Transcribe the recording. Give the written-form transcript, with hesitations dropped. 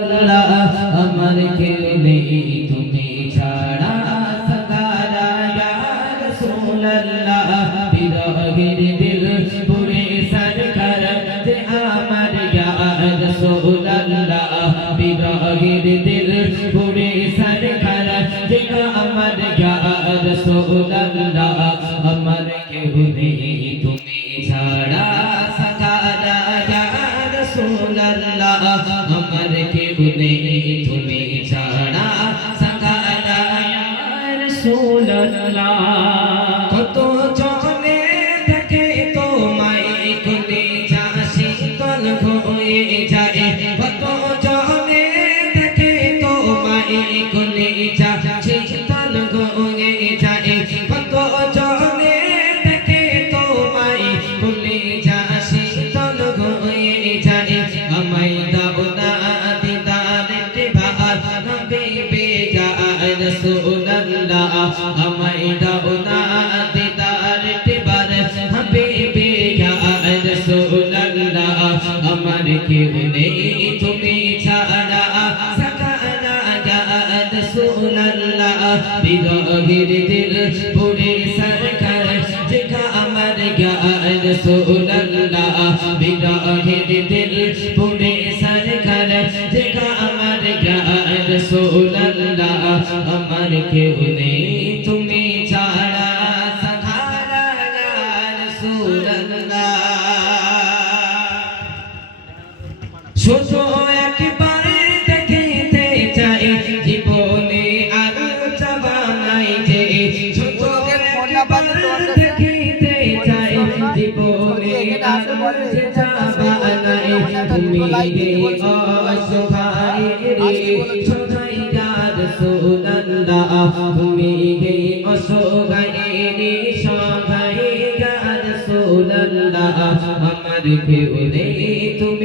আমার কেউ নেই তুমি ছাড়া সগারা ইয়া রাসূলুল্লাহ বিরহের দিল পুরে সরকার যে আমার ইয়া রাসূলুল্লাহ বিরহের দিল পুরে সরকার যে আমার ইয়া রাসূলুল্লাহ আমার কেউ নেই তুমি ছাড়া সগারা ইয়া রাসূলুল্লাহ আমার কেউ নেই তুমি ছাড়া সগারা ইয়া রাসূলুল্লাহ কত জনে দেখে তোমায় কোলে যাসি তল হয়ে যায় কত জনে দেখে তোমায় কোলে যাসি তল হয়ে যায় কত জনে দেখে তোমায় কোলে যাসি তল হয়ে যায় আমায় দাও না দিদারে ভার হাবিবে ইয়া রাসূলুল্লাহ আমায় দাও না দিদারে ভার হাবিবে ইয়া রাসূলুল্লাহ আমার কেউ নেই তুমি ছাড়া সগারা ইয়া রাসূলুল্লাহ বিরহের দিল পুরে সরকার যেকা আমার ইয়া রাসূলুল্লাহ বিরহের দিল পুরে সরকার যেকা আমার ইয়া রাসূলুল্লাহ আমার কেউ নেই তুমি ছাড়া সগারা ইয়া রাসূলুল্লাহ শুধু একবার দেখিতে চাই জীবনে আর চাওয়া নাই যে শুধু একবার দেখিতে চাই জীবনে আর চাওয়া নাই তুমি অসহায় রে সহায় ইয়া রাসূলুল্লাহ তুমি অসহায় রে সহায় ইয়া রাসূলুল্লাহ আমার কেউ নেই তুমি